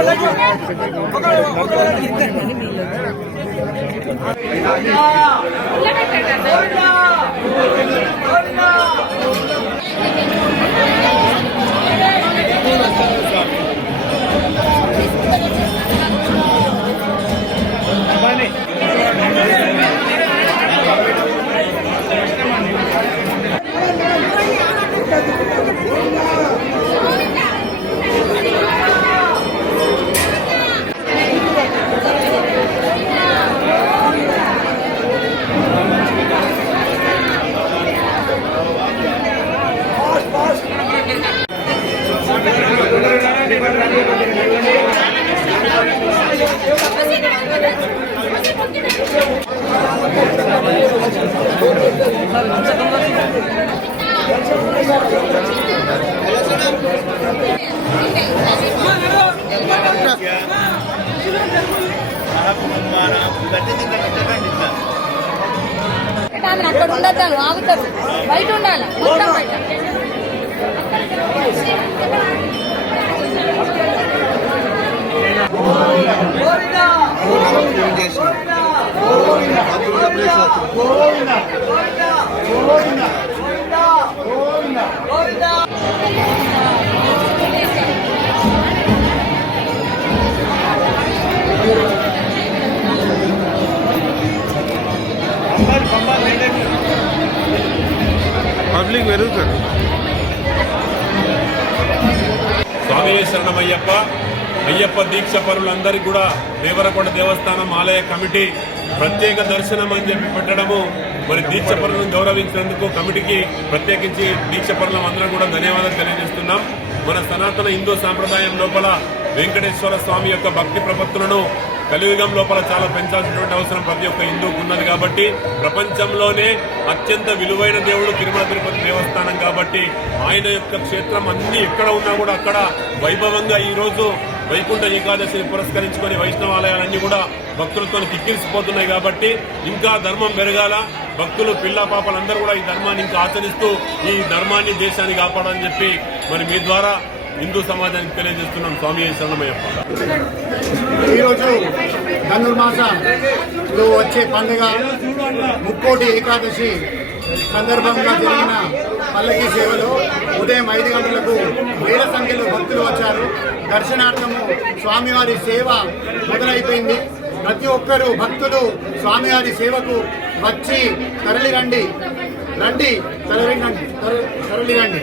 ఇద్దరు అక్కడ ఉండద్దాను ఆగుతారు. బయట ఉండాలి మొత్తం బయట. పబ్లిక్ పెరుగుతుంది స్వామి శరణమయ్యప్ప అయ్యప్ప దీక్ష పరులందరికీ కూడా దేవరకొండ దేవస్థానం ఆలయ కమిటీ ప్రత్యేక దర్శనం అని చెప్పి పెట్టడము మరి దీక్ష పరులను గౌరవించినందుకు కమిటీకి ప్రత్యేకించి దీక్ష పరులం అందరం కూడా ధన్యవాదాలు తెలియజేస్తున్నాం. మన సనాతన హిందూ సాంప్రదాయం లోపల వెంకటేశ్వర స్వామి యొక్క భక్తి ప్రపత్తులను కలియుగం లోపల చాలా పెంచాల్సినటువంటి అవసరం ప్రతి ఒక్క హిందూకు ఉన్నది కాబట్టి ప్రపంచంలోనే అత్యంత విలువైన దేవుడు తిరుమల తిరుపతి దేవస్థానం కాబట్టి ఆయన యొక్క క్షేత్రం అన్ని ఎక్కడ ఉన్నా కూడా అక్కడ వైభవంగా ఈ రోజు వైకుంఠ ఏకాదశిని పురస్కరించుకొని వైష్ణవాలయాలన్నీ కూడా భక్తులతో కిక్కిరిసిపోతున్నాయి కాబట్టి ఇంకా ధర్మం పెరగాల. భక్తులు పిల్ల పాపలందరూ కూడా ఈ ధర్మాన్ని ఇంకా ఆచరిస్తూ ఈ ధర్మాన్ని దేశాన్ని కాపాడాలని చెప్పి మరి మీ ద్వారా హిందూ సమాజానికి తెలియజేస్తున్నాం స్వామి శరణమయ్యప్ప. ఈరోజు ధనుర్మాసంలో వచ్చే పండుగ ముక్కోటి ఏకాదశి సందర్భంగా జరిగిన పల్లకి సేవలో ఉదయం ఐదు గంటలకు వేల సంఖ్యలో భక్తులు వచ్చారు. దర్శనార్థము స్వామివారి సేవ మొదలైపోయింది. ప్రతి ఒక్కరూ భక్తులు స్వామివారి సేవకు వచ్చి తరలిరండి. రండి రండి తరలి